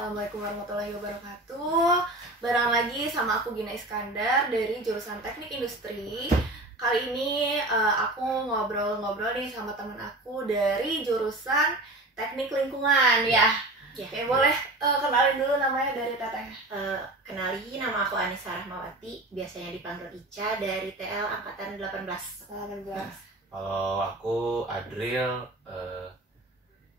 Assalamualaikum warahmatullahi wabarakatuh. Bareng lagi sama aku Gina Iskandar dari jurusan Teknik Industri. Kali ini aku ngobrol-ngobrol nih sama temen aku dari jurusan Teknik Lingkungan ya. Oke, boleh kenalin dulu namanya dari Teteh. Kenalin, nama aku Anissa Rahmawati, biasanya dipanggil Ica, dari TL Angkatan 18. Kalau aku Adril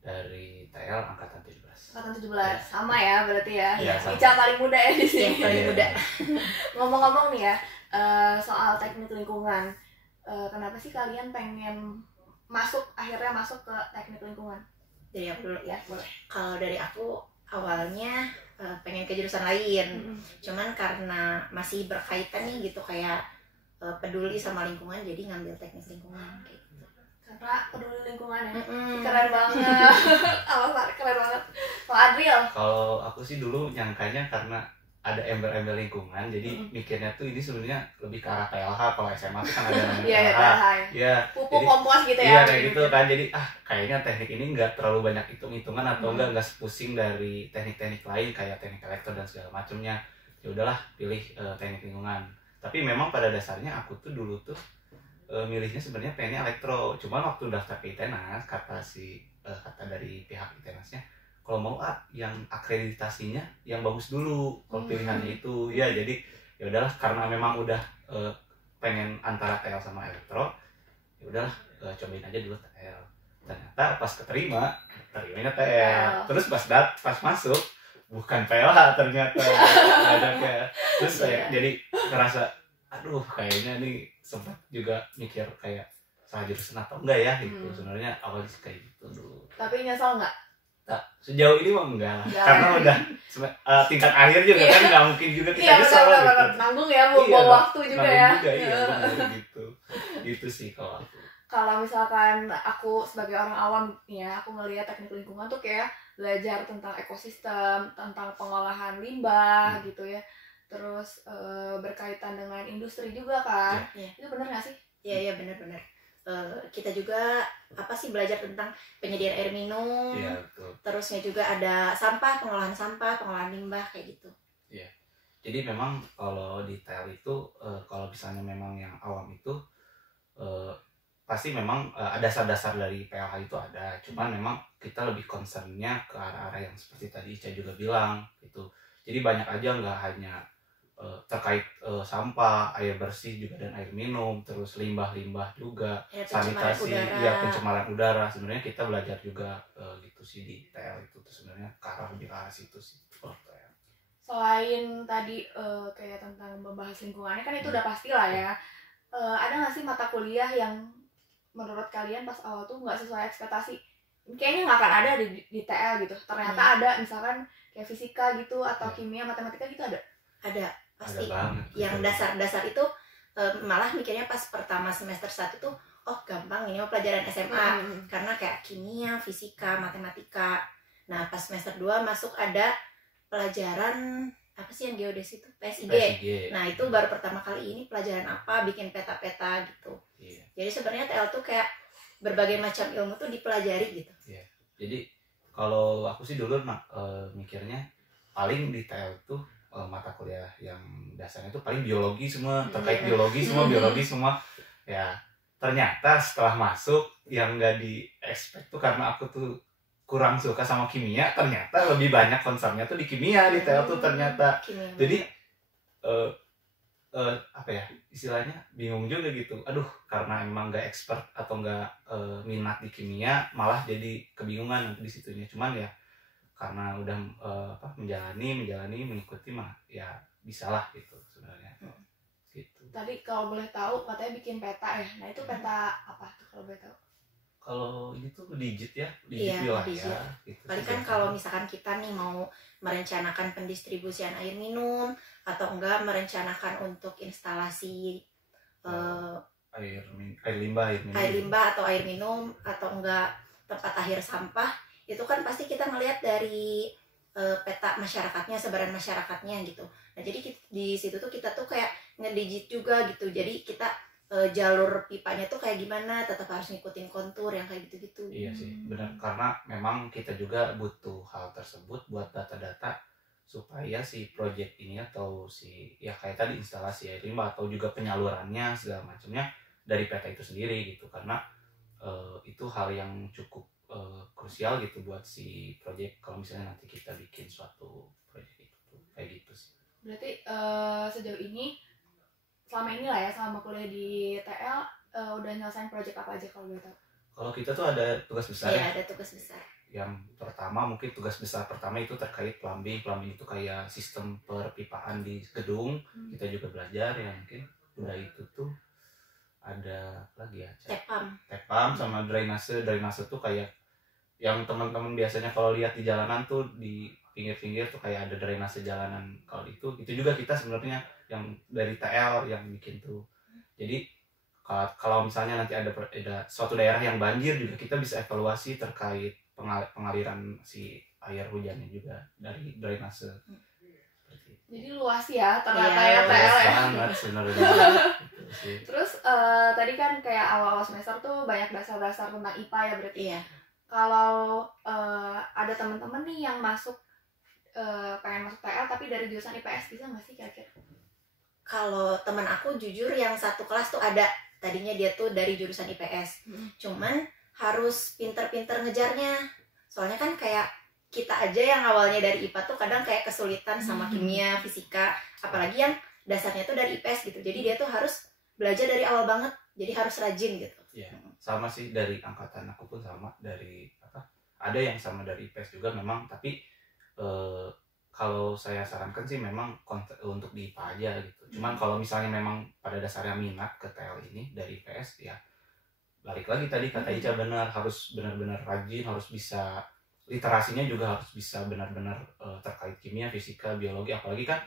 dari TL Angkatan 17. Angkatan 17, sama ya berarti ya. Iya, sama. Ica paling muda ya di sini. Paling muda. Ngomong-ngomong nih ya, soal teknik lingkungan, kenapa sih kalian pengen akhirnya masuk ke teknik lingkungan? Dari aku dulu. Ya, boleh. Kalau dari aku awalnya pengen ke jurusan lain, cuman karena masih berkaitan nih gitu, kayak peduli sama lingkungan, jadi ngambil teknik lingkungan kayak gitu. Karena peduli lingkungan ya. Keren banget. Alasan keren banget. Kalau Adril? Kalau aku sih dulu nyangkanya karena ada embel-embel lingkungan, jadi mikirnya tuh ini sebenarnya lebih ke arah PLH. Kalau SMA tuh kan ada namanya Iya, PLH. Iya. Pupuk Jadi, kompos gitu ya. Iya kayak gitu kan. Jadi kayaknya teknik ini nggak terlalu banyak hitung-hitungan atau nggak sepusing dari teknik-teknik lain kayak teknik elektro dan segala macamnya. Ya udahlah pilih teknik lingkungan. Tapi memang pada dasarnya aku tuh dulu tuh milihnya sebenarnya pengennya elektro. Cuman waktu daftar ke ITENAS kata dari pihak ITENASnya, kalau mau yang akreditasinya yang bagus dulu kalau pilihannya itu. Ya jadi ya udahlah, karena memang udah pengen antara TL sama elektro, ya udahlah cobain aja dulu TL. Ternyata pas terimanya TL. Terus pas masuk bukan PLH ternyata. Terus saya jadi ngerasa aduh kayaknya nih, sempat juga mikir kayak salah jurusan atau enggak ya gitu. Sebenarnya awalnya sih kayak gitu dulu. Tapi nyesal nggak? Sejauh ini mah enggak lah, karena udah tingkat akhir juga kan, nggak mungkin juga kita nyesal gitu. Nanggung ya, buang waktu juga ya. Gitu sih kalau aku. Kalau misalkan aku sebagai orang awam ya, aku ngelihat teknik lingkungan tuh kayak belajar tentang ekosistem, tentang pengolahan limbah gitu ya. Terus berkaitan dengan industri juga kan. Itu benar nggak sih? Iya benar-benar. Kita juga belajar tentang penyediaan air minum. Iya, betul. Terusnya juga ada pengolahan sampah, pengolahan limbah kayak gitu. Iya. Jadi memang kalau di TL itu kalau misalnya memang yang awam itu pasti memang ada dasar-dasar dari PLH itu ada. Cuman memang kita lebih concernnya ke arah-arah yang seperti tadi Ica juga bilang gitu. Jadi banyak aja, nggak hanya terkait sampah, air bersih juga dan air minum, terus limbah-limbah juga, sanitasi, pencemaran udara. Sebenarnya kita belajar juga gitu sih di TL itu tuh, sebenarnya lebih ke arah situ sih. Selain tadi kayak tentang membahas lingkungannya kan itu udah pasti lah ya. Ada nggak sih mata kuliah yang menurut kalian pas awal tuh nggak sesuai ekspektasi? Kayaknya nggak akan ada di TL gitu. Ternyata ada, misalkan kayak fisika gitu atau kimia, matematika gitu ada? Ada pasti. Yang dasar-dasar itu malah mikirnya pas pertama semester 1 tuh gampang, ini pelajaran SMA. Karena kayak kimia, fisika, matematika. Nah pas semester 2 masuk ada pelajaran yang geodesi itu PSIG. Nah itu baru pertama kali ini pelajaran bikin peta-peta gitu. Jadi sebenarnya TL tuh kayak berbagai macam ilmu tuh dipelajari gitu. Jadi kalau aku sih dulu mikirnya paling di TL tuh mata kuliah yang dasarnya itu paling biologi semua, terkait biologi semua. Ya ternyata setelah masuk yang nggak di expect tuh, karena aku tuh kurang suka sama kimia, ternyata lebih banyak concernnya tuh di kimia di TL tuh ternyata. Jadi istilahnya bingung juga gitu. Aduh, karena emang nggak expert atau nggak minat di kimia, malah jadi kebingungan nanti di situnya. Cuman ya karena udah menjalani mengikuti mah ya bisalah gitu sebenarnya. Gitu. Tadi kalau boleh tahu katanya bikin peta ya. Nah itu peta apa tuh kalau boleh tahu? Kalau ini tuh digit wilayah. Gitu. Paling kan kalau misalkan kita nih mau merencanakan pendistribusian air minum atau enggak merencanakan untuk instalasi air limbah atau air minum atau enggak tempat akhir sampah, itu kan pasti kita ngelihat dari peta masyarakatnya, sebaran masyarakatnya gitu. Nah jadi di situ tuh kita tuh kayak ngedigit juga gitu. Jadi kita jalur pipanya tuh kayak gimana, tetap harus ngikutin kontur yang kayak gitu-gitu. Iya sih, benar, karena memang kita juga butuh hal tersebut buat data-data supaya si project ini atau si ya kayak tadi instalasi air limbah atau juga penyalurannya segala macamnya dari PT itu sendiri gitu, karena itu hal yang cukup krusial gitu buat si project kalau misalnya nanti kita bikin suatu project itu kayak gitu sih. Berarti sejauh ini selama ini lah ya, selama kuliah di TL udah nyelesain project apa aja kalau boleh tahu? Kalau kita tuh ada tugas besar Iya, ada tugas besar. Yang pertama mungkin tugas besar pertama itu terkait plumbing. Plumbing itu kayak sistem perpipaan di gedung. Kita juga belajar ya mungkin. Udah itu tuh ada apa lagi ya? Tepam sama drainase. Drainase tuh kayak yang teman-teman biasanya kalau lihat di jalanan tuh di pinggir-pinggir tuh kayak ada drainase jalanan. Kalau itu juga kita sebenarnya yang dari TL yang bikin tuh. Jadi kalau misalnya nanti ada suatu daerah yang banjir juga kita bisa evaluasi terkait pengaliran si air hujannya juga dari drainase. Jadi luas ya ternyata ya TL ya. Sangat sebenarnya. Terus tadi kan kayak awal-awal semester tuh banyak dasar-dasar tentang IPA ya berarti. Iya. Kalau ada teman-teman nih yang masuk pengen masuk TL tapi dari jurusan IPS, bisa nggak sih kira-kira? Kalau teman aku jujur yang satu kelas tuh ada, tadinya dia tuh dari jurusan IPS, cuman harus pinter-pinter ngejarnya. Soalnya kan kayak kita aja yang awalnya dari IPA tuh kadang kayak kesulitan sama kimia, fisika, apalagi yang dasarnya tuh dari IPS gitu. Jadi dia tuh harus belajar dari awal banget, jadi harus rajin gitu. Iya, sama sih dari angkatan aku pun sama, dari ada yang sama dari IPS juga memang, tapi kalau saya sarankan sih memang untuk di IPA aja gitu. Cuman kalau misalnya memang pada dasarnya minat ke TL ini dari IPS, ya balik lagi tadi kata Ica benar, harus benar-benar rajin, harus bisa literasinya juga harus bisa benar-benar terkait kimia, fisika, biologi, apalagi kan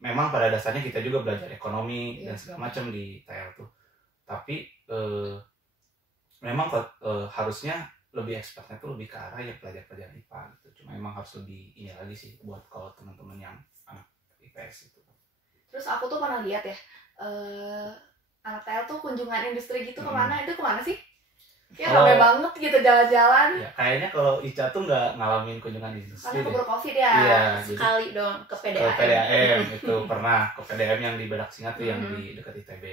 memang pada dasarnya kita juga belajar ekonomi dan segala macam di TL tuh. Tapi memang harusnya lebih expertnya tuh lebih ke arah yang pelajar-pelajar IPA gitu. Cuma memang harus lebih ini lagi sih buat kalau teman-teman yang anak IPS itu. Terus aku tuh pernah lihat ya, anak TL tuh kunjungan industri gitu kemana, itu kemana sih? Kayak rame banget gitu jalan-jalan. Ya, kayaknya kalau Ica tuh nggak ngalamin kunjungan industri. Karena keburu COVID ya. Iya, sekali dong ke PDAM. Ke PDAM itu pernah, ke PDAM yang di Badak Singa tuh yang di dekat ITB.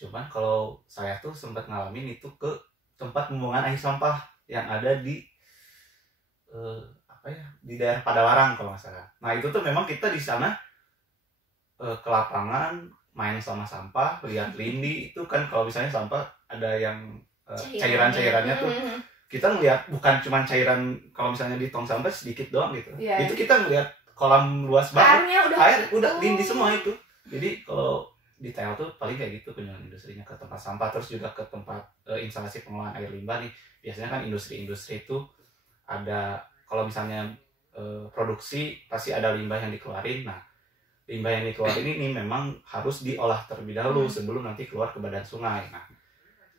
Cuman kalau saya tuh sempat ngalamin itu ke tempat pembuangan air sampah yang ada di di daerah Padalarang kalau nggak salah. Nah itu tuh memang kita di sana ke lapangan main sama sampah, lihat lindi itu kan kalau misalnya sampah ada yang cairan-cairannya tuh kita ngeliat bukan cuma cairan kalau misalnya di tong sampah sedikit doang gitu. Itu kita ngeliat kolam luas banget. Air udah lindi semua itu. Jadi kalau di TL tuh paling kayak gitu kunjungan industrinya, ke tempat sampah, terus juga ke tempat instalasi pengolahan air limbah nih. Biasanya kan industri-industri itu ada, kalau misalnya produksi pasti ada limbah yang dikeluarin. Nah limbah yang dikeluarin ini memang harus diolah terlebih dahulu sebelum nanti keluar ke badan sungai. Nah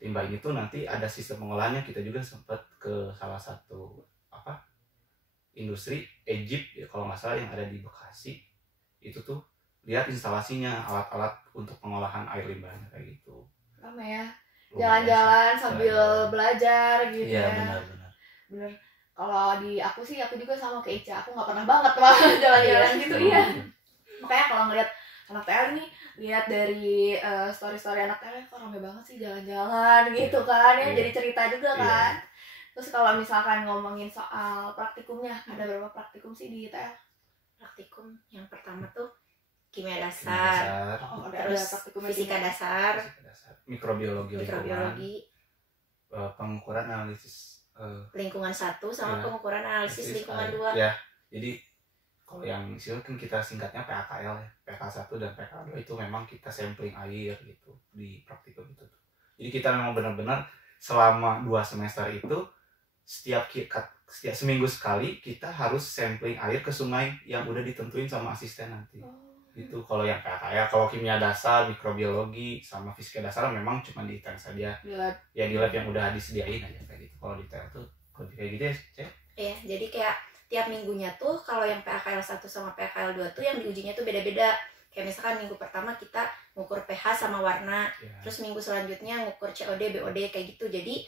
limbah ini tuh nanti ada sistem pengolahannya. Kita juga sempat ke salah satu industri Egypt ya, kalau nggak salah yang ada di Bekasi. Itu tuh lihat instalasinya, alat-alat untuk pengolahan air limbahnya kayak gitu. Rame ya, jalan-jalan sambil belajar gitu. Iya, ya. Benar. Kalau di aku sih, aku juga sama kayak Ica, aku nggak pernah banget malah jalan-jalan gitu ya. Makanya kalau ngeliat anak TL nih, lihat dari story-story anak TL kok rame banget sih jalan-jalan gitu kan ya, jadi cerita juga kan. Terus kalau misalkan ngomongin soal praktikumnya, ada berapa praktikum sih di TL? Praktikum yang pertama tuh kimia dasar, terus fisika dasar, mikrobiologi, pengukuran analisis lingkungan 1 sama pengukuran analisis lingkungan 2. Ya, jadi kalau yang istilah kan kita singkatnya PAKL ya, PK1 dan PK2 itu memang kita sampling air gitu di praktikum itu. Jadi kita memang benar-benar selama 2 semester itu setiap seminggu sekali kita harus sampling air ke sungai yang udah ditentuin sama asisten nanti. Itu kalau yang PAKL, kalau kimia dasar, mikrobiologi sama fisika dasar memang cuma di tank saja. Ya di lab yang udah disediain aja kayak gitu. Kalau di tank tuh kayak gitu ya, Cek? Iya, jadi kayak tiap minggunya tuh kalau yang PAKL 1 sama PAKL 2 tuh yang diujinya tuh beda-beda. Kayak misalkan minggu pertama kita ngukur pH sama warna, terus minggu selanjutnya ngukur COD, BOD kayak gitu. Jadi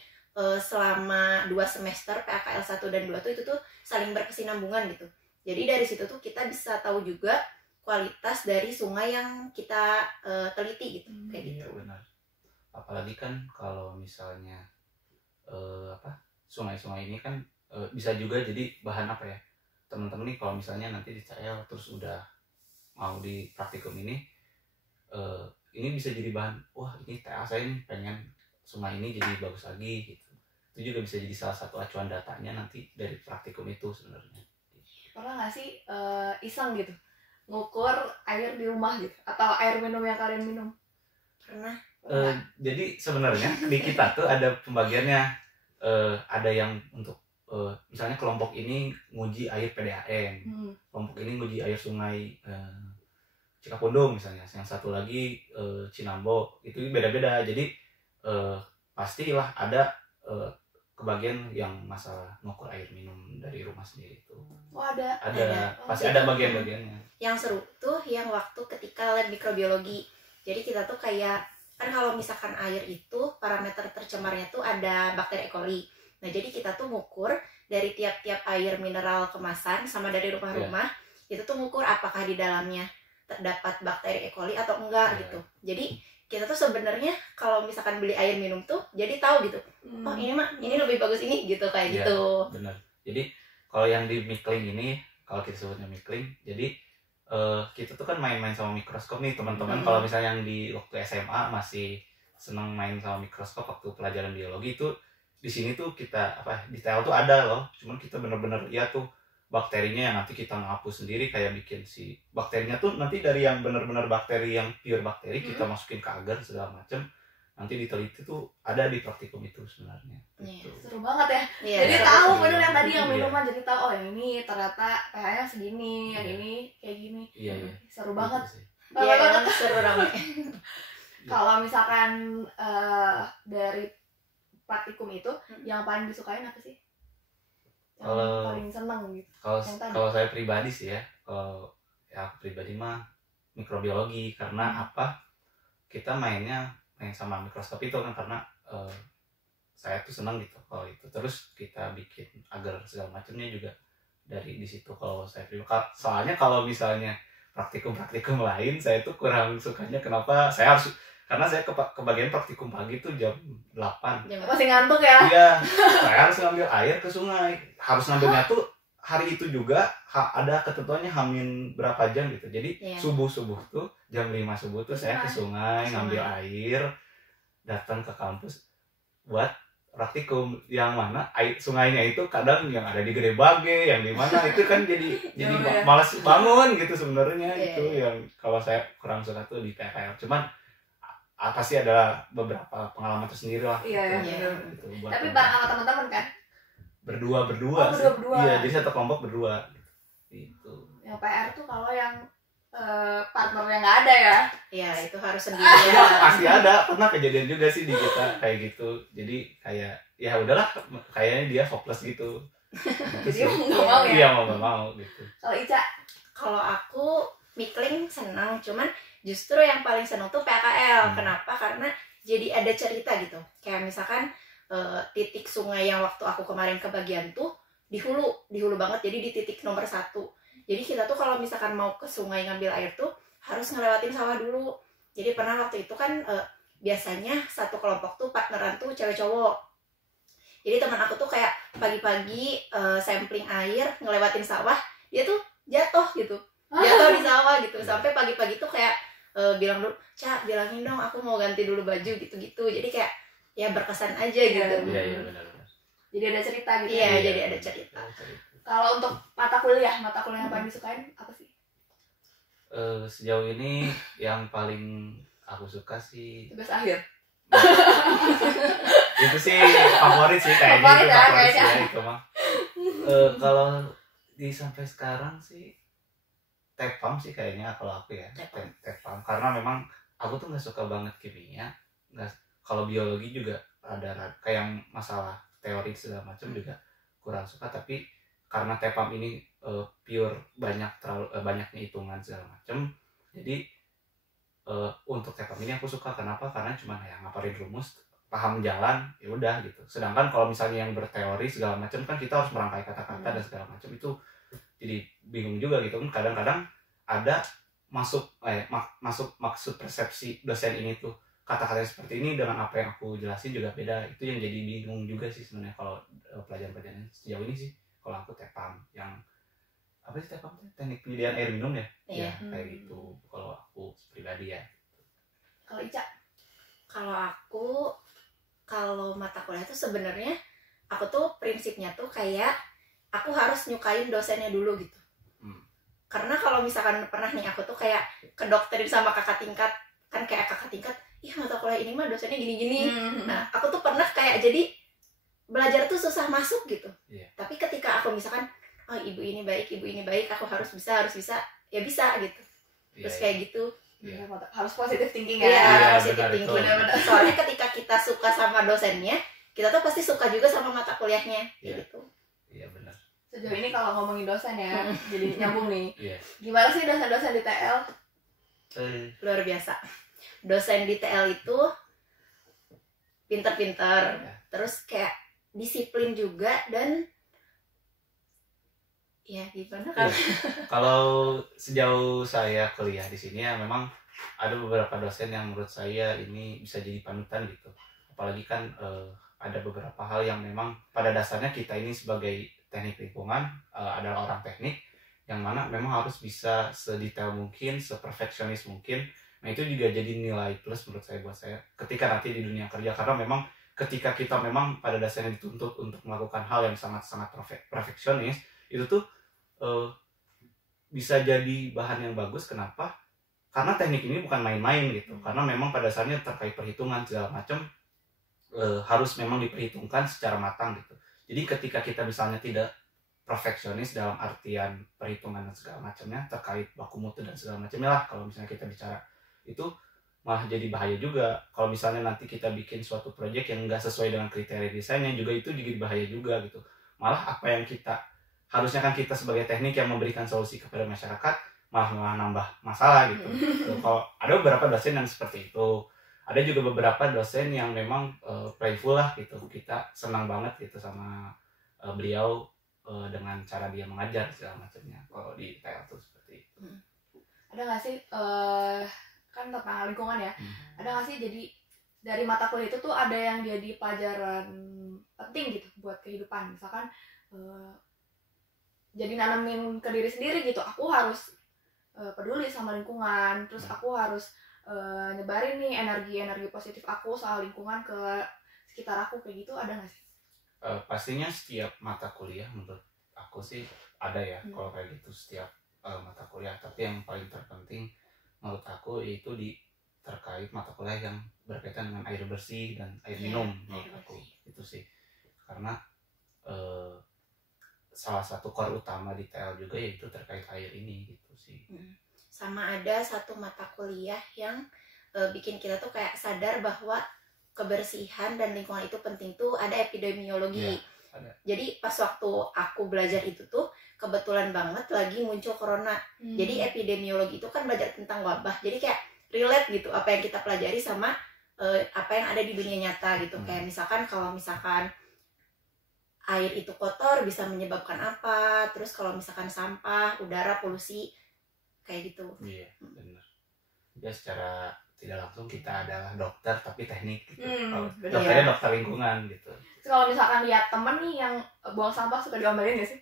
selama 2 semester PAKL 1 dan 2 tuh itu tuh saling berkesinambungan gitu. Jadi dari situ tuh kita bisa tahu juga kualitas dari sungai yang kita teliti gitu, kayak gitu. Benar. Apalagi kan kalau misalnya sungai-sungai ini kan bisa juga jadi bahan apa ya, teman-teman nih kalau misalnya nanti di CL terus udah mau di praktikum ini bisa jadi bahan, wah ini TA saya nih pengen sungai ini jadi bagus lagi gitu. Itu juga bisa jadi salah satu acuan datanya nanti dari praktikum itu sebenarnya. Pernah nggak sih iseng gitu ngukur air di rumah gitu atau air minum yang kalian minum? Pernah. Jadi sebenarnya di kita tuh ada pembagiannya, ada yang untuk misalnya kelompok ini nguji air PDAM, kelompok ini nguji air sungai Cikapundung misalnya, yang satu lagi Cinambo, itu beda-beda. Jadi pastilah ada kebagian yang masalah ngukur air minum dari rumah sendiri itu. Oh ada. Pasti ada bagian-bagiannya. Yang seru tuh yang waktu ketika lab mikrobiologi. Jadi kita tuh kayak, kan kalau misalkan air itu parameter tercemarnya tuh ada bakteri E. coli. Nah jadi kita tuh ngukur dari tiap-tiap air mineral kemasan sama dari rumah-rumah, itu tuh ngukur apakah di dalamnya terdapat bakteri E. coli atau enggak gitu. Jadi kita tuh sebenarnya kalau misalkan beli air minum tuh jadi tahu gitu, oh ini lebih bagus ini gitu, kayak gitu. Benar. Jadi kalau yang di Mikling ini, kalau kita sebutnya Mikling, jadi kita tuh kan main-main sama mikroskop nih teman-teman. Kalau misalnya yang di waktu SMA masih seneng main sama mikroskop waktu pelajaran biologi, itu di sini tuh kita detail tuh ada loh. Cuman kita bener-bener tuh bakterinya yang nanti kita ngapus sendiri, kayak bikin si bakterinya tuh nanti dari yang bener-bener bakteri yang pure bakteri kita masukin ke agar segala macam, nanti diteliti tuh ada di praktikum itu sebenarnya. Gitu. Seru banget ya. Jadi tahu bener yang tadi yang minuman, jadi tahu yang ini ternyata pH-nya segini, yang ini kayak gini. Iya. Seru banget. Iya, seru banget. Kalau misalkan dari praktikum itu yang paling disukain apa sih? Yang paling seneng gitu. Kalau saya pribadi sih ya, kalau aku pribadi mah mikrobiologi, karena kita main sama mikroskop itu kan, karena saya tuh senang gitu kalau itu. Terus kita bikin agar segala macamnya juga dari di situ. Kalau saya pribadi, soalnya kalau misalnya praktikum lain saya tuh kurang sukanya. Kenapa? Karena saya kebagian praktikum pagi tuh jam 8. Masih ngantuk ya? Iya, saya harus ngambil air ke sungai. Harus ngambilnya tuh hari itu juga ada ketentuannya hamin berapa jam gitu. Jadi subuh tuh jam 5 subuh tuh saya ke sungai ngambil air, datang ke kampus buat praktikum. Yang mana sungainya itu kadang yang ada di Gede Bage, yang di mana itu kan jadi malas bangun gitu sebenarnya. Itu yang kalau saya kurang suka tuh di PKL. Cuman pasti ada beberapa pengalaman tersendiri lah. Iya. Gitu, tapi bareng sama teman-teman kan? Berdua sih. Berdua. Iya, jadi satu kelompok berdua. Gitu. Yang PR tuh kalau yang partnernya nggak ada ya? Iya, itu harus sendiri. Pasti ada. Pernah kejadian juga sih di kita kayak gitu. Jadi kayak ya udahlah, kayaknya dia hopeless gitu. Jadi nggak mau ya? Iya, mau nggak mau gitu. Kalau Ica? Kalau aku Mikling senang, cuman justru yang paling senang tuh PKL. Kenapa? Karena jadi ada cerita gitu. Kayak misalkan titik sungai yang waktu aku kemarin kebagian tuh di hulu banget. Jadi di titik nomor 1. Jadi kita tuh kalau misalkan mau ke sungai ngambil air tuh harus ngelewatin sawah dulu. Jadi pernah waktu itu kan biasanya satu kelompok tuh partneran tuh cewek cowok. Jadi teman aku tuh kayak pagi-pagi sampling air ngelewatin sawah, dia tuh jatuh gitu. Jatuh di sawah gitu. Sampai pagi-pagi tuh kayak bilang dulu, Ca, bilangin dong aku mau ganti dulu baju gitu-gitu. Jadi kayak ya berkesan aja gitu. Iya, benar. Jadi ada cerita gitu. Iya, jadi ada cerita. Kalau untuk mata kuliah yang paling disukain apa sih? Sejauh ini yang paling aku suka sih tugas akhir. Itu sih favorit sih kayaknya. Favorit ya itu mah. Kalau sampai sekarang sih Tepam sih kayaknya kalau aku ya. Tepam karena memang aku tuh nggak suka banget kimia. Kalau biologi juga ada kayak masalah teori segala macam juga kurang suka, tapi karena Tepam ini pure banyaknya hitungan segala macam, jadi untuk tekam ini aku suka. Kenapa? Karena cuma ya ngapalin rumus, paham jalan, ya udah gitu. Sedangkan kalau misalnya yang berteori segala macam kan kita harus merangkai kata-kata dan segala macam, itu jadi bingung juga gitu kan. Kadang-kadang ada masuk maksud persepsi dosen ini tuh kata-kata seperti ini dengan apa yang aku jelasin juga beda. Itu yang jadi bingung juga sih sebenarnya kalau pelajaran-pelajaran sejauh ini sih. Kalau aku TEPAM yang apa sih TEPAM, teknik penyediaan air minum ya, Iya. ya kayak gitu kalau aku pribadi ya. Kalau Ica? Kalau mata kuliah tuh sebenarnya aku tuh prinsipnya tuh kayak aku harus nyukain dosennya dulu gitu. Karena kalau misalkan pernah nih aku tuh kayak kedokterin sama kakak tingkat, kan kayak kakak tingkat, ih mata kuliah ini mah dosennya gini-gini. Nah aku tuh pernah kayak jadi belajar tuh susah masuk gitu. Tapi ketika aku misalkan, oh ibu ini baik, aku harus bisa, ya bisa gitu. Terus kayak gitu. Harus positive thinking Iya, ya. positive thinking. Soalnya ketika kita suka sama dosennya, kita tuh pasti suka juga sama mata kuliahnya, gitu. Iya benar. Sejauh ini kalau ngomongin dosen ya, jadi nyambung nih. Iya. Gimana sih dosen-dosen di TL? Luar biasa. Dosen di TL itu pinter-pinter, terus kayak disiplin juga, dan ya gimana kan? Kalau sejauh saya kuliah di sini ya memang ada beberapa dosen yang menurut saya ini bisa jadi panutan gitu. Apalagi kan ada beberapa hal yang memang pada dasarnya kita ini sebagai teknik lingkungan adalah orang teknik yang mana memang harus bisa sedetail mungkin, seperfeksionis mungkin. Nah itu juga jadi nilai plus menurut saya buat saya ketika nanti di dunia kerja, karena memang ketika kita memang pada dasarnya dituntut untuk melakukan hal yang sangat-sangat perfeksionis, itu tuh bisa jadi bahan yang bagus. Kenapa? Karena teknik ini bukan main-main gitu. Karena memang pada dasarnya terkait perhitungan segala macam harus memang diperhitungkan secara matang gitu. Jadi ketika kita misalnya tidak perfeksionis dalam artian perhitungan dan segala macamnya terkait baku mutu dan segala macamnya lah, kalau misalnya kita bicara itu malah jadi bahaya juga. Kalau misalnya nanti kita bikin suatu proyek yang nggak sesuai dengan kriteria desainnya juga, itu jadi bahaya juga gitu. Malah apa yang kita harusnya kan kita sebagai teknik yang memberikan solusi kepada masyarakat malah nambah masalah gitu. Kalau ada beberapa dosen yang seperti itu, ada juga beberapa dosen yang memang playful lah gitu. Kita senang banget gitu sama beliau dengan cara dia mengajar segala macamnya. Kalau di TL tuh seperti itu. Ada nggak sih kan tentang lingkungan ya? Ada nggak sih jadi dari mata kuliah itu tuh ada yang jadi pelajaran penting gitu buat kehidupan? Misalkan jadi nanamin ke diri sendiri gitu. Aku harus peduli sama lingkungan, terus aku harus nyebarin nih energi positif aku soal lingkungan ke sekitar aku, kayak gitu. Ada nggak sih? Pastinya setiap mata kuliah menurut aku sih ada ya kalau kayak gitu setiap mata kuliah. Tapi yang paling terpenting menurut aku itu terkait mata kuliah yang berkaitan dengan air bersih dan air minum. Menurut aku itu sih, karena salah satu core utama di TL juga yaitu terkait air ini gitu sih. Sama ada satu mata kuliah yang bikin kita tuh kayak sadar bahwa kebersihan dan lingkungan itu penting tuh, ada epidemiologi. Ada. Jadi pas waktu aku belajar itu tuh kebetulan banget lagi muncul corona. Jadi epidemiologi itu kan belajar tentang wabah. Jadi kayak relate gitu apa yang kita pelajari sama apa yang ada di dunia nyata gitu. Kayak misalkan kalau misalkan air itu kotor bisa menyebabkan apa, terus kalau misalkan sampah, udara, polusi, kayak gitu. Iya, benar. Ya secara tidak langsung kita adalah dokter tapi teknik gitu. Dokternya dokter lingkungan gitu. Kalau misalkan lihat temen nih yang buang sampah suka diomelin nggak sih?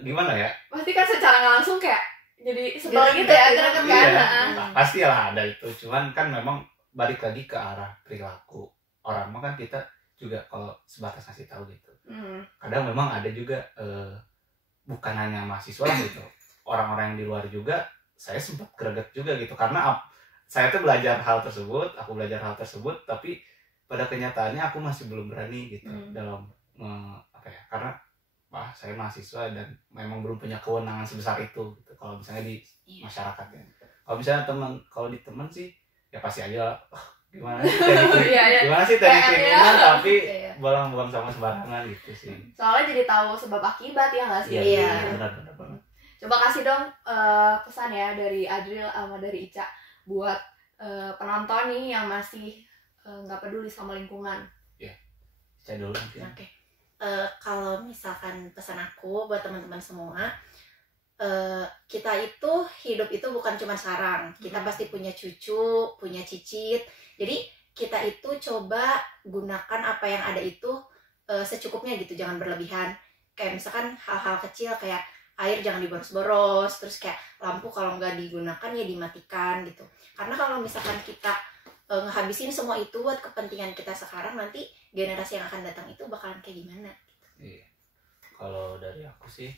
Gimana ya? Pasti kan secara nggak langsung kayak jadi sebel gitu ya, greget kan? Iya, pastilah ada itu. Cuman kan memang balik lagi ke arah perilaku orang, mah kan kita juga kalau sebatas ngasih tahu gitu. Kadang memang ada juga bukan hanya mahasiswa gitu, orang-orang yang di luar juga saya sempat greget juga gitu, karena saya tuh belajar hal tersebut, tapi pada kenyataannya aku masih belum berani gitu dalam karena saya mahasiswa dan memang belum punya kewenangan sebesar itu gitu. Kalau misalnya di masyarakat ya, kalau di teman sih ya pasti aja gimana sih teknik lingkungan tapi buang sama sembarangan gitu sih. Soalnya jadi tahu sebab akibat ya nggak sih? Iya, benar banget. Coba kasih dong pesan ya dari Adril sama dari Ica buat penonton nih yang masih nggak peduli sama lingkungan? Saya dulu mungkin. Oke. Kalau misalkan pesan aku buat teman-teman semua, kita itu hidup itu bukan cuma sekarang. Kita pasti punya cucu, punya cicit. Jadi kita itu coba gunakan apa yang ada itu secukupnya gitu, jangan berlebihan. Kayak misalkan hal-hal kecil kayak air jangan diboros-boros, terus kayak lampu kalau nggak digunakan ya dimatikan gitu. Karena kalau misalkan kita ngehabisin semua itu buat kepentingan kita sekarang, nanti generasi yang akan datang itu bakalan kayak gimana? Iya. Kalau dari aku sih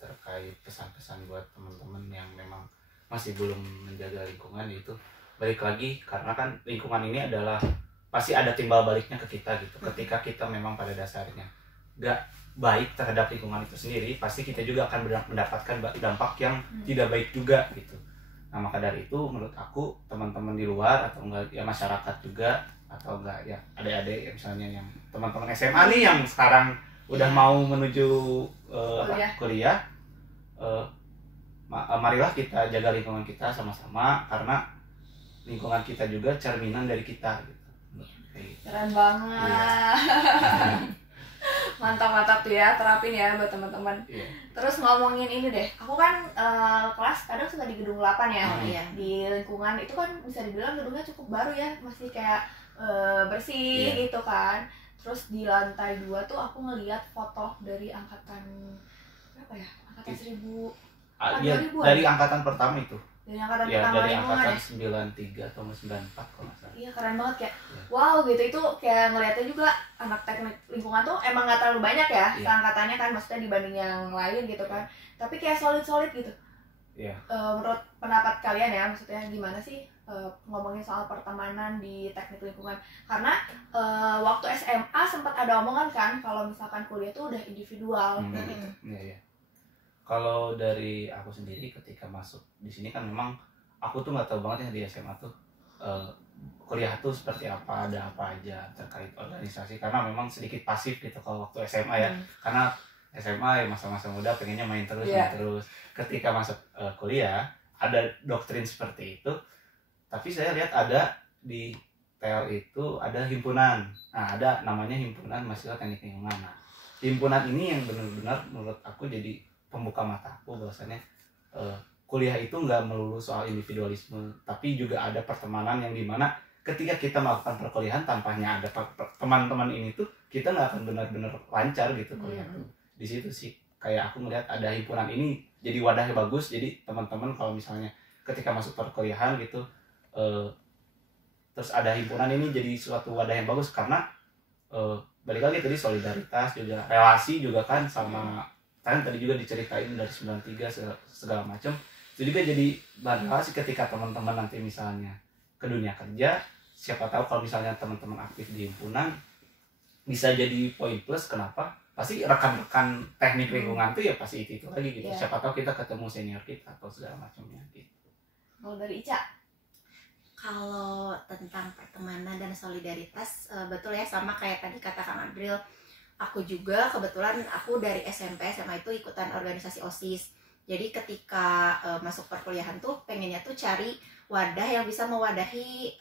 terkait pesan-pesan buat teman-teman yang memang masih belum menjaga lingkungan, itu balik lagi karena kan lingkungan ini adalah pasti ada timbal baliknya ke kita gitu. Ketika kita memang pada dasarnya nggak baik terhadap lingkungan itu sendiri, pasti kita juga akan mendapatkan dampak yang tidak baik juga gitu. Nah maka dari itu menurut aku teman-teman di luar atau enggak ya masyarakat juga atau enggak ya adik-adik misalnya yang teman-teman SMA nih yang sekarang udah mau menuju kuliah, marilah kita jaga lingkungan kita sama-sama karena lingkungan kita juga cerminan dari kita gitu. Keren banget. Mantap tuh ya, terapin ya buat teman-teman. Terus ngomongin ini deh, aku kan kelas kadang suka di gedung 8 ya. Di lingkungan itu kan bisa dibilang gedungnya cukup baru ya, masih kayak bersih gitu kan. Terus di lantai 2 tuh aku ngeliat foto dari angkatan berapa ya? Angkatan 1000 dari angkatan pertama itu. Dari angkatan ya, pertama dari lingkungan angkatan ya. 93 atau 94 kalau nggak salah. Iya keren banget kayak wow gitu. Itu kayak ngeliatnya juga anak teknik lingkungan tuh emang nggak terlalu banyak ya seangkatannya kan, maksudnya dibanding yang lain gitu kan, tapi kayak solid gitu. Menurut pendapat kalian ya, maksudnya gimana sih ngomongin soal pertemanan di teknik lingkungan? Karena waktu SMA sempat ada omongan kan kalau misalkan kuliah tuh udah individual gitu. Kalau dari aku sendiri ketika masuk di sini kan memang aku tuh nggak tahu banget ya di SMA tuh kuliah tuh seperti apa, ada apa aja terkait organisasi, karena memang sedikit pasif gitu kalau waktu SMA ya. Karena SMA ya masa-masa muda pengennya main terus. Ketika masuk kuliah ada doktrin seperti itu, tapi saya lihat ada di TL itu ada himpunan. Nah, ada namanya Himpunan Mahasiswa Teknik Lingkungan. Nah, himpunan ini yang benar-benar menurut aku jadi pembuka mataku bahwasannya kuliah itu nggak melulu soal individualisme, tapi juga ada pertemanan yang dimana ketika kita melakukan perkuliahan tanpanya ada teman-teman ini tuh kita nggak akan benar-benar lancar gitu kuliah tuh. Di situ sih kayak aku melihat ada himpunan ini jadi wadahnya bagus. Jadi teman-teman kalau misalnya ketika masuk perkuliahan gitu terus ada himpunan ini jadi suatu wadah yang bagus karena balik lagi tadi solidaritas juga, relasi juga kan sama kan tadi juga diceritain dari 93 segala macam. Itu juga jadi bahan relasi ketika teman-teman nanti misalnya ke dunia kerja, siapa tahu kalau misalnya teman-teman aktif di himpunan bisa jadi poin plus. Kenapa? Pasti rekan-rekan teknik lingkungan tuh ya pasti itu lagi gitu. Siapa tahu kita ketemu senior kita atau segala macamnya gitu. Kalau dari Ica? Kalau tentang pertemanan dan solidaritas, betul ya, sama kayak tadi kata Kang Adril. Aku juga kebetulan aku dari SMP SMA itu ikutan organisasi OSIS. Jadi ketika masuk perkuliahan tuh pengennya tuh cari wadah yang bisa mewadahi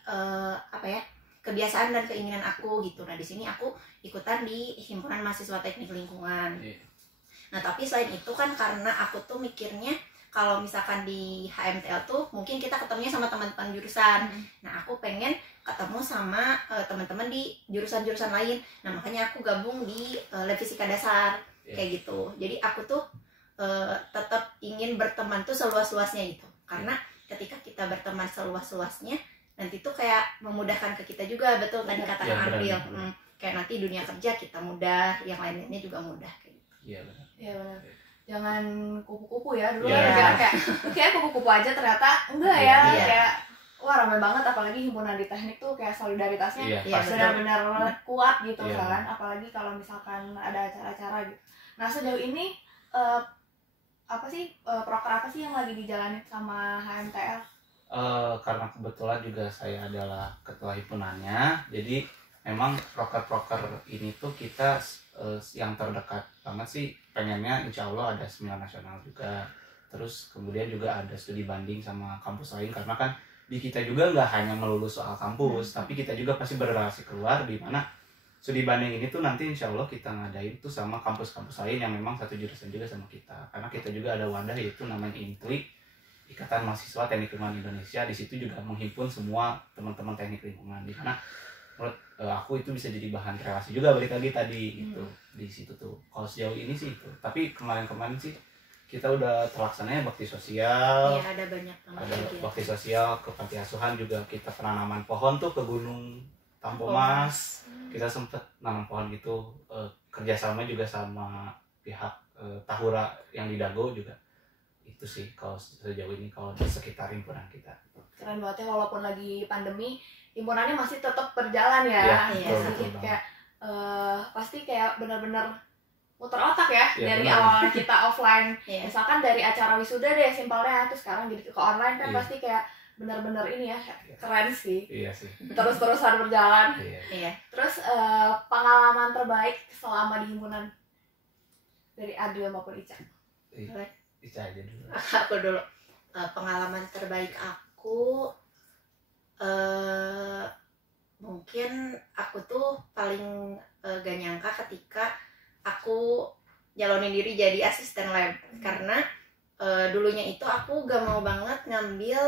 kebiasaan dan keinginan aku gitu. Nah di sini aku ikutan di Himpunan Mahasiswa Teknik Lingkungan. Nah tapi selain itu kan karena aku tuh mikirnya kalau misalkan di HMTL tuh mungkin kita ketemunya sama teman-teman jurusan. Nah aku pengen ketemu sama teman-teman di jurusan-jurusan lain. Nah makanya aku gabung di lab fisika dasar kayak gitu. Jadi aku tuh tetap ingin berteman tuh seluas-luasnya gitu. Karena ketika kita berteman seluas-luasnya nanti tuh kayak memudahkan ke kita juga. Betul tadi kata Kang Adril. Kayak nanti dunia kerja kita mudah, yang lainnya juga mudah kayak gitu. Iya benar. Jangan kupu-kupu ya, dulu kan kayak kupu-kupu aja, ternyata enggak ya. Kayak wah ramai banget, apalagi himpunan di teknik tuh kayak solidaritasnya benar-benar kuat gitu kan, apalagi kalau misalkan ada acara-acara gitu. Nah sejauh ini proker apa sih yang lagi dijalani sama HMTL? Karena kebetulan juga saya adalah ketua himpunannya, jadi memang proker-proker ini tuh kita yang terdekat banget sih pengennya insya Allah ada seminar nasional juga, terus kemudian juga ada studi banding sama kampus lain, karena kan di kita juga nggak hanya melulu soal kampus, tapi kita juga pasti berrelasi keluar, di mana studi banding ini tuh nanti insya Allah kita ngadain tuh sama kampus-kampus lain yang memang satu jurusan juga sama kita, karena kita juga ada wadah yaitu namanya IMTLI, Ikatan Mahasiswa Teknik Lingkungan Indonesia. Di situ juga menghimpun semua teman-teman teknik lingkungan, di mana menurut aku itu bisa jadi bahan relasi juga, balik lagi tadi gitu. Di situ tuh kalau sejauh ini sih itu, tapi kemarin-kemarin sih kita udah terlaksananya bakti sosial. Iya, ada banyak banget. Ada bakti sosial ke panti asuhan juga, kita penanaman pohon tuh ke Gunung Tampomas. Kita sempet nanam pohon gitu, kerjasama juga sama pihak Tahura yang di Dago juga. Itu sih kalau sejauh ini kalau di sekitar himpunan kita. Keren banget ya, walaupun lagi pandemi himpunannya masih tetap berjalan ya. Iya, Sedikit kayak pasti kayak benar-benar muter otak ya, dari benar. awal kita offline. Iya. Misalkan dari acara wisuda deh simpelnya, terus sekarang jadi ke online kan. Iya. Pasti kayak benar-benar ini ya, keren sih. Iya sih. Terus-terusan berjalan. Iya. Terus pengalaman terbaik selama di himpunan dari Adil maupun Ica. Ica aja dulu. Aku dulu. Pengalaman terbaik aku mungkin aku tuh paling gak nyangka ketika aku nyalonin diri jadi asisten lab. Karena dulunya itu aku gak mau banget ngambil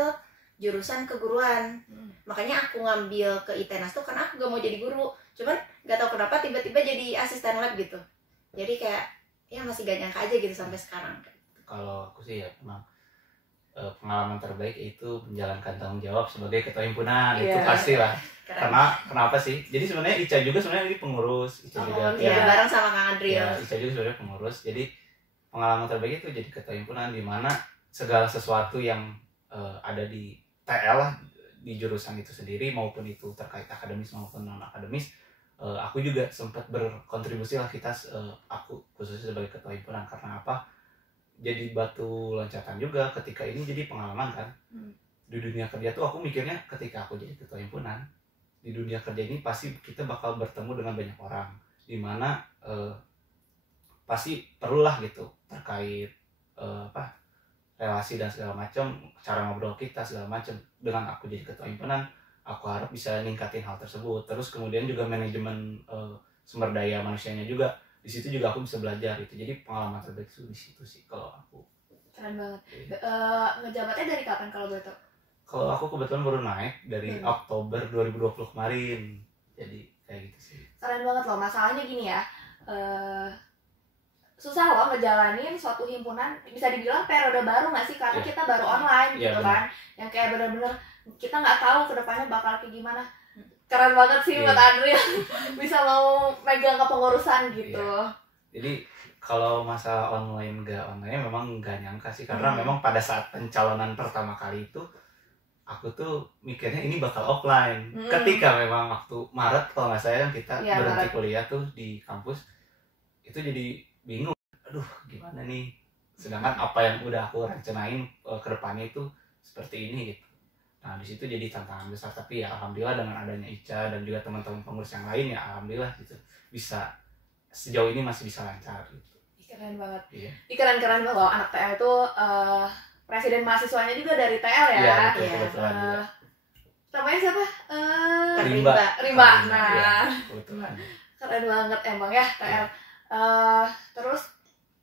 jurusan keguruan. Makanya aku ngambil ke ITENAS tuh karena aku gak mau jadi guru. Cuman gak tahu kenapa tiba-tiba jadi asisten lab gitu. Jadi kayak ya masih gak nyangka aja gitu sampai sekarang. Kalau aku sih ya memang pengalaman terbaik itu menjalankan tanggung jawab sebagai ketua himpunan. Itu pastilah. Karena kenapa sih? Jadi sebenarnya Ica juga sebenarnya ini pengurus. Ica juga ya, bareng sama Kang Adriel. Ya, Ica juga sebenarnya pengurus. Jadi pengalaman terbaik itu jadi ketua himpunan, di mana segala sesuatu yang ada di TL lah, di jurusan itu sendiri maupun itu terkait akademis maupun non akademis, aku juga sempat berkontribusi lah aku khususnya sebagai ketua himpunan. Karena apa? Jadi batu loncatan juga ketika ini jadi pengalaman kan. Di dunia kerja tuh aku mikirnya ketika aku jadi ketua himpunan, di dunia kerja ini pasti kita bakal bertemu dengan banyak orang, dimana pasti perlulah gitu terkait relasi dan segala macam, cara ngobrol kita segala macam. Dengan aku jadi ketua himpunan, aku harap bisa ningkatin hal tersebut. Terus kemudian juga manajemen sumber daya manusianya juga, di situ juga aku bisa belajar itu. Jadi pengalaman terbaik itu di situ sih kalau aku. Keren banget. Ngejabatnya dari kapan kalau boleh tahu? Kalau aku kebetulan baru naik dari Oktober 2020 kemarin. Jadi kayak gitu sih. Keren banget loh. Masalahnya gini ya, susah loh ngejalanin suatu himpunan, bisa dibilang periode baru nggak sih? Karena kita baru online gitu kan. Yang kayak bener-bener kita nggak tahu kedepannya bakal kayak gimana. Keren banget sih buat Adriel bisa mau megang kepengurusan gitu. Jadi kalau masalah online nggak online memang nggak nyangka sih, karena memang pada saat pencalonan pertama kali itu aku tuh mikirnya ini bakal offline. Ketika memang waktu Maret kalau nggak salah kan kita berhenti kuliah tuh di kampus, itu jadi bingung. Aduh gimana nih? Sedangkan apa yang udah aku rencanain ke depannya itu seperti ini gitu. Nah di situ jadi tantangan besar, tapi ya alhamdulillah dengan adanya Ica dan juga teman-teman pengurus yang lain ya alhamdulillah gitu bisa sejauh ini masih bisa lancar gitu. Keren banget. Iya. Keren banget loh, anak TL itu presiden mahasiswanya juga dari TL ya. Iya, betul. Namanya siapa? Rimba. Nah, ya, kebetulan. Keren banget emang ya TL. Terus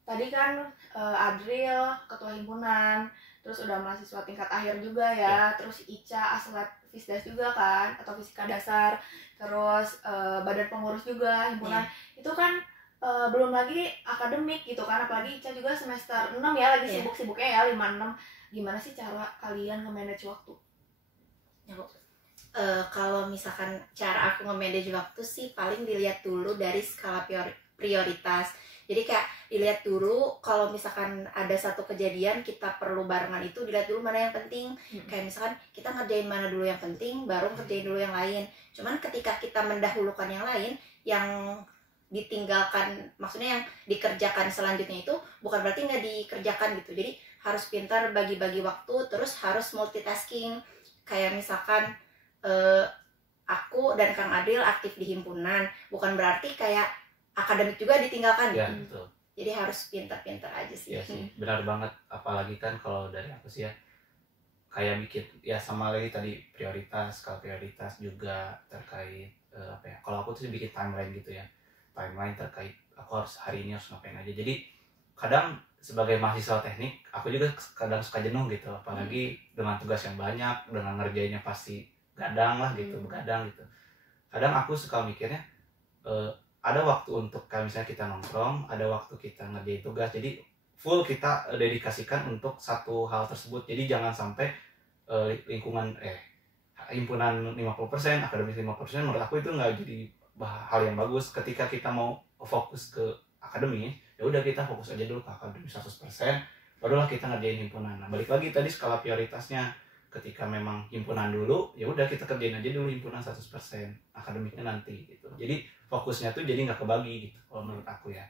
tadi kan Adriel ketua himpunan, terus udah mahasiswa tingkat akhir juga ya. Terus Ica aslet Fisdas juga kan, atau fisika dasar. Terus badan pengurus juga himpunan. Itu kan belum lagi akademik gitu kan, apalagi Ica juga semester 6 ya, lagi sibuk-sibuknya ya, 5-6. Gimana sih cara kalian nge-manage waktu? Kalau misalkan cara aku nge-manage waktu sih paling dilihat dulu dari skala prioritas. Jadi kayak dilihat dulu kalau misalkan ada satu kejadian kita perlu barengan, itu dilihat dulu mana yang penting. Kayak misalkan kita ngerjain mana dulu yang penting, baru ngerjain dulu yang lain. Cuman ketika kita mendahulukan yang lain, yang ditinggalkan, maksudnya yang dikerjakan selanjutnya itu bukan berarti nggak dikerjakan gitu. Jadi harus pintar bagi-bagi waktu, terus harus multitasking. Kayak misalkan aku dan Kang Adil aktif di himpunan, bukan berarti kayak akademik juga ditinggalkan Ya, gitu. betul. Jadi harus pintar-pintar aja sih. Iya sih, benar banget. Apalagi kan kalau dari aku sih ya, kayak bikin ya sama lagi tadi prioritas. Kalau prioritas juga terkait apa ya, kalau aku tuh bikin timeline gitu ya, timeline terkait aku harus hari ini harus ngapain aja. Jadi kadang sebagai mahasiswa teknik aku juga kadang suka jenuh gitu, apalagi dengan tugas yang banyak, dengan ngerjainnya pasti gadang lah gitu, begadang gitu. Kadang aku suka mikirnya ada waktu untuk kayak misalnya kita nongkrong, ada waktu kita ngerjain tugas, jadi full kita dedikasikan untuk satu hal tersebut. Jadi jangan sampai lingkungan himpunan 50%, akademis 50%, menurut aku itu nggak jadi hal yang bagus. Ketika kita mau fokus ke akademis, ya udah kita fokus aja dulu ke akademis 100%, barulah kita ngerjain himpunan. Nah, balik lagi tadi skala prioritasnya, ketika memang himpunan dulu, ya udah kita kerjain aja dulu himpunan 100%, akademiknya nanti gitu. Jadi fokusnya tuh jadi nggak kebagi gitu kalau menurut aku ya.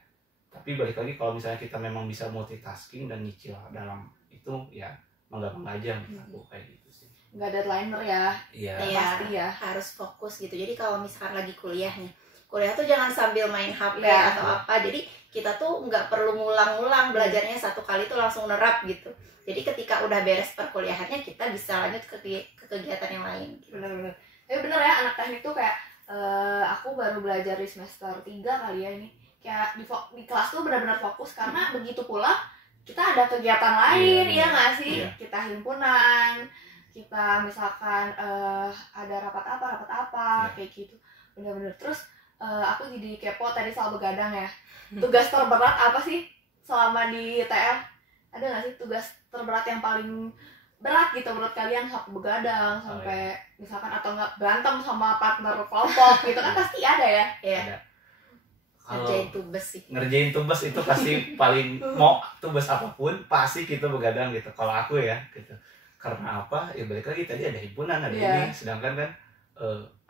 Tapi balik lagi kalau misalnya kita memang bisa multitasking dan nyicil dalam itu, ya mangga-mangga aja menurut aku kayak gitu sih. Nggak deadliner ya. Iya. Pasti ya. Harus fokus gitu. Jadi kalau misalkan lagi kuliah nih, kuliah tuh jangan sambil main HP Ya. atau apa. Jadi kita tuh nggak perlu ngulang-ngulang belajarnya, satu kali tuh langsung nerap gitu. Jadi ketika udah beres perkuliahannya, kita bisa lanjut ke kegiatan yang lain gitu. Bener-bener. Tapi bener ya, anak teknik tuh kayak aku baru belajar di semester 3 kali ya ini. Kayak di kelas tuh benar-benar fokus, karena begitu pulang kita ada kegiatan lain, ya nggak sih? Iya. Kita himpunan, kita misalkan ada rapat apa, kayak gitu. Bener-bener. Terus aku jadi kepo tadi soal begadang ya. Tugas terberat apa sih selama di TL? Ada nggak sih tugas terberat yang paling berat gitu menurut kalian, sampai begadang, sampai misalkan atau nggak berantem sama partner kelompok gitu kan pasti ada ya? Iya. Ada. Ngerjain tugas sih. Ngerjain tugas itu pasti paling mau tugas apapun pasti kita begadang gitu. Kalau aku ya gitu. Karena apa? Ya balik lagi tadi ada himpunan, ada ini, sedangkan kan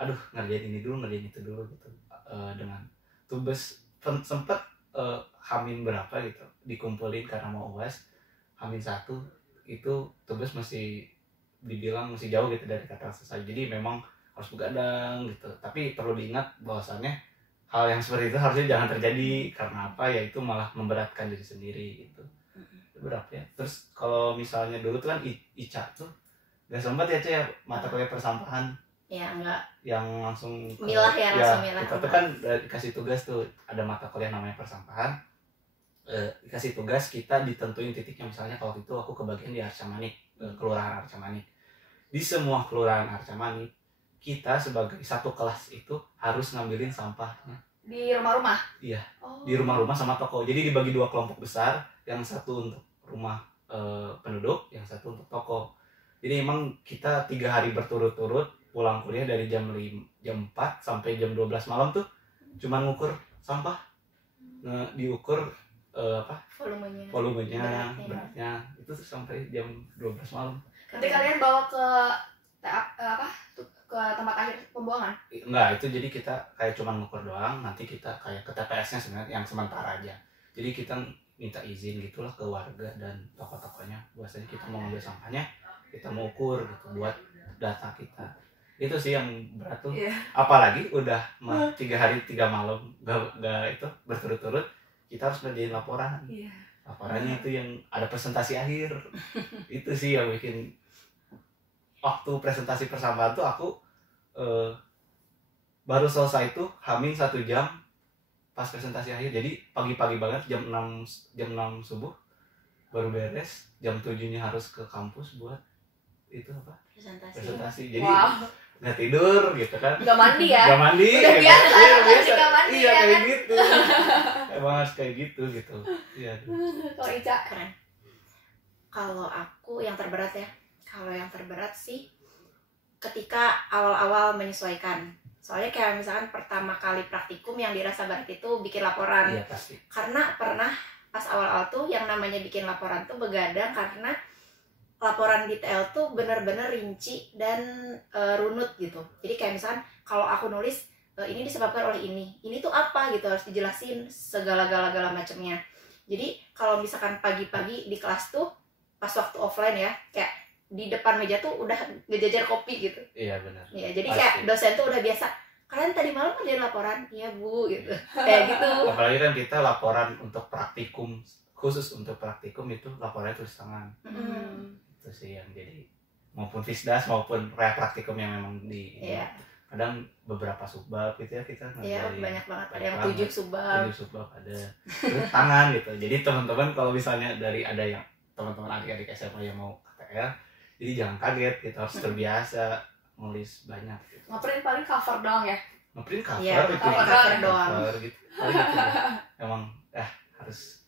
aduh ngerjain ini dulu, ngerjain itu dulu gitu. Dengan tugas sempet Hamin berapa gitu dikumpulin karena mau UAS, Hamin 1 itu tugas masih dibilang masih jauh gitu dari kata selesai. Jadi memang harus begadang gitu. Tapi perlu diingat bahwasannya hal yang seperti itu harusnya jangan terjadi. Karena apa? Ya itu malah memberatkan diri sendiri gitu. Berapa ya? Terus kalau misalnya dulu tuh kan Ica tuh gak sempat ya Cek, mata kuliah persampahan. Ya enggak. Yang langsung milah ya, langsung milah. Kita tuh kan dikasih tugas tuh, ada mata kuliah namanya persampahan. Dikasih tugas, kita ditentuin titiknya. Misalnya kalau itu aku kebagian di Arca Manik, kelurahan Arca Manik. Di semua kelurahan Arca Manik, kita sebagai satu kelas itu harus ngambilin sampahnya di rumah-rumah. Iya. Di rumah-rumah sama toko. Jadi dibagi 2 kelompok besar, yang satu untuk rumah penduduk, yang satu untuk toko. Jadi emang kita 3 hari berturut-turut pulang kuliah dari jam 4 sampai jam 12 malam tuh cuman ngukur sampah. Diukur volumenya, beratnya itu sampai jam 12 malam. Nanti kalian bawa ke ke tempat akhir pembuangan? Enggak, itu jadi kita kayak cuma ngukur doang, nanti kita kayak ke TPS-nya sebenarnya yang sementara aja. Jadi kita minta izin gitulah ke warga dan toko-tokonya, bahwasanya kita mau ngambil sampahnya, kita mau ukur gitu buat data kita. Itu sih yang berat tuh. Apalagi udah 3 hari 3 malam gak itu berturut-turut, kita harus ngerjain laporan. Laporannya itu yang ada presentasi akhir. Itu sih yang bikin waktu presentasi persampahan tuh aku baru selesai tuh Hamin 1 jam pas presentasi akhir. Jadi pagi-pagi banget jam 6 subuh baru beres. Jam 7-nya harus ke kampus buat itu apa? Presentasi. Jadi nggak tidur gitu kan? Nggak mandi ya? Nggak mandi. Udah biasa. Nggak mandi. Iya kayak kan? gitu. Emang harus kayak gitu. Iya. Kalau Ica keren. Kalau aku yang terberat ya. Kalau yang terberat sih ketika awal-awal menyesuaikan. Soalnya kayak misalkan pertama kali praktikum yang dirasa berat itu bikin laporan. Iya pasti. Karena pernah pas awal-awal tuh yang namanya bikin laporan tuh begadang, karena laporan detail tuh bener-bener rinci dan runut gitu. Jadi kayak misalkan kalau aku nulis ini disebabkan oleh ini tuh apa gitu, harus dijelasin segala-gala macamnya. Jadi kalau misalkan pagi-pagi di kelas tuh pas waktu offline ya, kayak di depan meja tuh udah ngejajar kopi gitu. Iya benar. Iya, jadi kayak dosen tuh udah biasa. Kalian tadi malam ngerjain laporan? Iya Bu, gitu. Kayak gitu. Apalagi kan kita laporan untuk praktikum, khusus untuk praktikum itu laporannya tulis tangan. Itu sih yang jadi maupun Fisdas maupun rea praktikum yang memang di Iya. kadang beberapa subbab gitu ya kita Iya, ngajarin. banyak banget. Ada Banyak yang banget. 7 subbab. 7 subbab ada. Terus tangan gitu. Jadi teman-teman kalau misalnya dari ada yang teman-teman adik-adik SMA yang mau KTL, jadi jangan kaget, kita harus terbiasa nulis banyak gitu. Ngeprint paling cover doang ya. Ngeprint cover Iya, itu cover doang. cover gitu. Paling gitu deh. Emang harus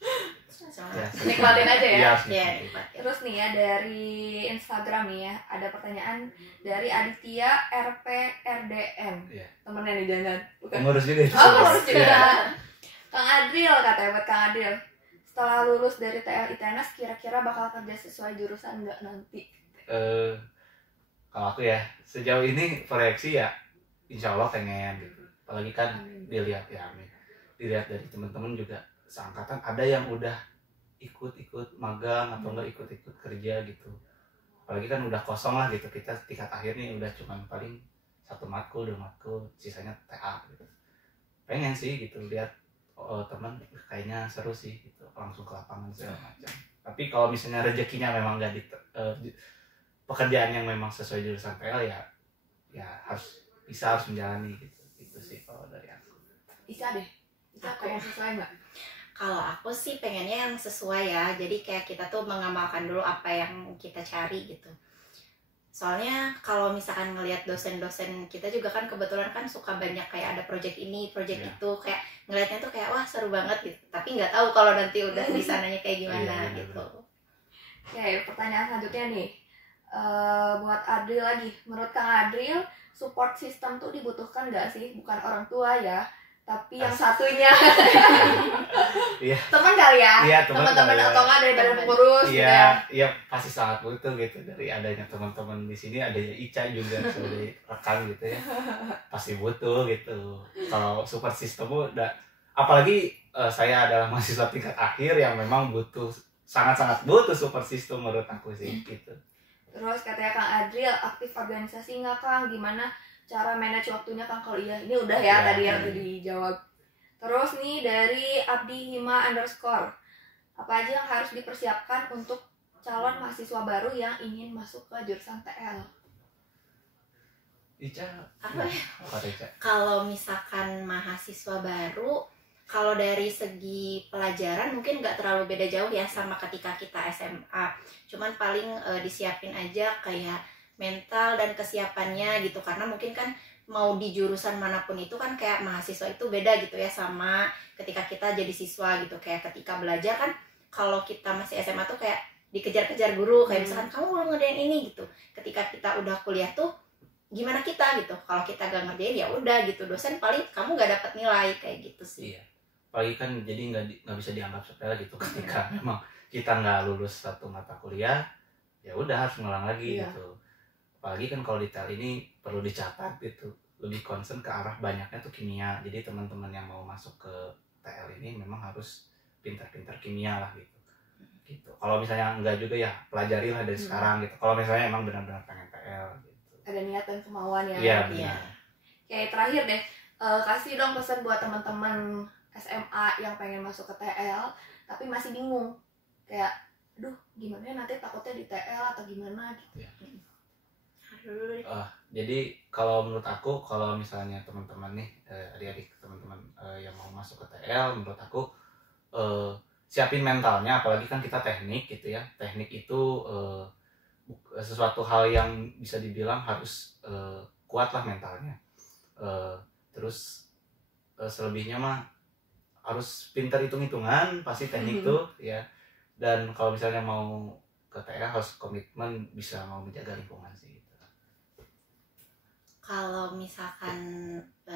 ya, Nikmatin aja ya. Iya, harus Iya, nikmatin. nikmatin. Terus nih ya dari Instagram nih ya, ada pertanyaan dari Aditya RPRDM. Iya. Temennya nih jangan bukan. Pengurus juga itu. Oh, pengurus juga. Iya. Kang Adril katanya buat Kang Adril. Setelah lulus dari TL ITENAS kira-kira bakal kerja sesuai jurusan nggak nanti? Kalau aku ya sejauh ini proyeksi ya insya Allah pengen gitu. Apalagi kan Amin. dilihat ya amin. Dilihat dari teman-teman juga seangkatan ada yang udah ikut magang atau enggak ikut kerja gitu. Apalagi kan udah kosong lah gitu, kita tingkat akhir nih udah cuman paling 1 matkul 2 matkul sisanya TA gitu. Pengen sih gitu lihat teman kayaknya seru sih gitu langsung ke lapangan segala macam. Tapi kalau misalnya rezekinya memang nggak pekerjaan yang memang sesuai jurusan PL ya harus menjalani gitu sih kalau dari aku. Bisa deh. Bisa Aku pengen sesuai nggak? Kalau aku sih pengennya yang sesuai ya. Jadi kayak kita tuh mengamalkan dulu apa yang kita cari gitu. Soalnya kalau misalkan ngelihat dosen-dosen kita juga kan kebetulan kan suka banyak kayak ada project ini, project Iya. itu, kayak ngelihatnya tuh kayak wah seru banget gitu. Tapi nggak tahu kalau nanti udah di sananya kayak gimana Iya, gitu. Oke, pertanyaan selanjutnya nih. Buat Adril lagi. Menurut Kang Adril, support system tuh dibutuhkan nggak sih? Bukan orang tua ya, tapi yang satunya. Iya. Teman kali ya? Iya, Teman-teman kali ya. atau nggak dari badan pengurus gitu ya? Iya pasti sangat butuh gitu dari adanya teman-teman di sini, adanya Ica juga sebagai rekan gitu ya, pasti butuh gitu. Kalau support system udah, apalagi saya adalah mahasiswa tingkat akhir yang memang butuh sangat-sangat butuh support system menurut aku sih gitu. Terus katanya Kang Adril aktif organisasi nggak Kang? Gimana cara manage waktunya Kang kalau iya? Ini udah ya, Ya. tadi yang udah dijawab. Terus nih dari Abdi Hima _ apa aja yang harus dipersiapkan untuk calon mahasiswa baru yang ingin masuk ke jurusan TL? Ica Apa ya? apa tuh, Ica? Kalau misalkan mahasiswa baru, kalau dari segi pelajaran mungkin nggak terlalu beda jauh ya sama ketika kita SMA. Cuman paling disiapin aja kayak mental dan kesiapannya gitu, karena mungkin kan mau di jurusan manapun itu kan kayak mahasiswa itu beda gitu ya sama ketika kita jadi siswa gitu. Kayak ketika belajar kan kalau kita masih SMA tuh kayak dikejar-kejar guru, kayak misalkan kamu belum ngerjain ini gitu. Ketika kita udah kuliah tuh gimana kita gitu, kalau kita gak ngerjain ya udah gitu, dosen paling kamu gak dapat nilai kayak gitu sih. Iya. Apalagi kan jadi nggak bisa dianggap sepele gitu ketika memang kita nggak lulus satu mata kuliah, ya udah harus ngulang lagi Iya. gitu. Apalagi kan kalau di TL ini perlu dicatat gitu, lebih concern ke arah banyaknya tuh kimia. Jadi teman-teman yang mau masuk ke TL ini memang harus pintar-pintar kimia lah gitu. Gitu. Kalau misalnya enggak juga ya pelajarilah dari sekarang gitu. Kalau misalnya emang benar-benar pengen TL gitu. Ada niat dan kemauan ya. Iya, Iya. benar. Oke, terakhir deh, kasih dong pesan buat teman-teman SMA yang pengen masuk ke TL tapi masih bingung. Kayak, aduh gimana ya nanti takutnya di TL atau gimana gitu. Jadi kalau menurut aku, kalau misalnya teman-teman nih, adik-adik teman-teman yang mau masuk ke TL, menurut aku siapin mentalnya, apalagi kan kita teknik gitu ya. Teknik itu sesuatu hal yang bisa dibilang harus kuat lah mentalnya. Terus selebihnya mah harus pintar hitung-hitungan, pasti teknik tuh ya. Dan kalau misalnya mau ke TL harus komitmen, bisa mau menjaga lingkungan sih. Kalau misalkan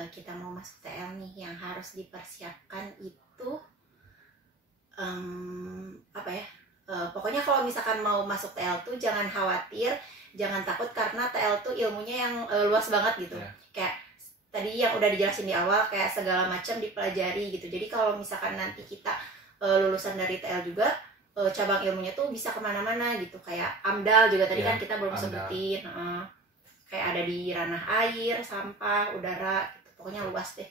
kita mau masuk TL nih, yang harus dipersiapkan itu apa ya? Pokoknya kalau misalkan mau masuk TL tuh jangan khawatir, jangan takut, karena TL tuh ilmunya yang luas banget gitu. Yeah. Kayak tadi yang udah dijelasin di awal, kayak segala macam dipelajari gitu. Jadi kalau misalkan nanti kita lulusan dari TL juga, cabang ilmunya tuh bisa kemana-mana gitu. Kayak AMDAL juga tadi kan kita belum sebutin. Kayak ada di ranah air, sampah, udara, gitu. Pokoknya luas deh.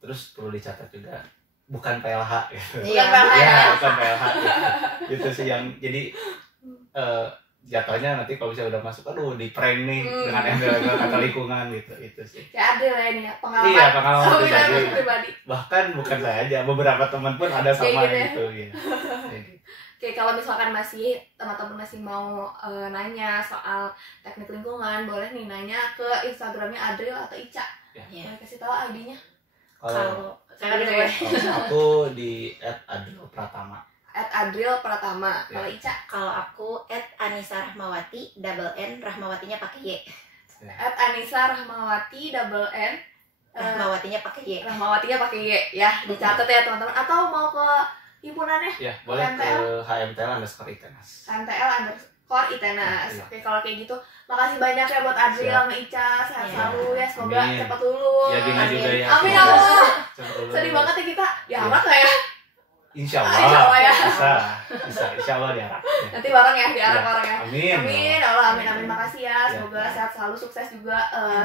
Terus perlu dicatat juga, bukan PLH gitu. Iya, PLH Ya, ya. bukan PLH gitu. Itu sih yang jadi jatuhnya nanti kalau misalnya udah masuk aduh di prank nih dengan embel-embel kata lingkungan gitu itu sih. Ya ada lah ini ya pengalaman. Iya, pengalaman pribadi. Bahkan bukan saya aja, beberapa teman pun ada sama gitu ya. Oke, kalau misalkan teman-teman masih mau nanya soal teknik lingkungan, boleh nih nanya ke Instagramnya Adril atau Ica. Ya. Boleh kasih tahu ID-nya. Kalau aku di @adrilpratama. @adrilpratama. Ya. Kalau Ica? Kalau aku @Anissa Rahmawati, double N, Rahmawatinya pakai Y. @Anissa Rahmawati, double N. Rahmawatinya pakai Y. Rahmawatinya pakai Y ya, dicatat ya teman-teman. Atau mau ke himpunannya? Ya, boleh ke HMTL_ITENAS. HMTL_ITENAS. Ya. Oke, kalau kayak gitu, makasih banyak ya buat Adril sama Ica. Sehat selalu ya, semoga Amin. cepat lulus. Ya Gina juga ya. Amin ya Allah. Cepat lulus. Sedih banget ya kita. Diharap nggak ya? Insya Allah ya. bisa. Insya Allah diharap. Ya. Nanti bareng ya, diharap bareng ya. Amin. Amin, Allah, amin. Makasih ya. Ya. Semoga sehat selalu, sukses juga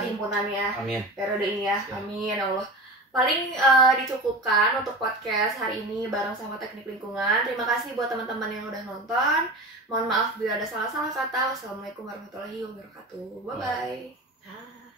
himpunannya Amin. periode ini ya. Ya. Amin, Allah. Paling dicukupkan untuk podcast hari ini bareng sama Teknik Lingkungan. Terima kasih buat teman-teman yang udah nonton. Mohon maaf bila ada salah-salah kata. Wassalamualaikum warahmatullahi wabarakatuh. Bye-bye.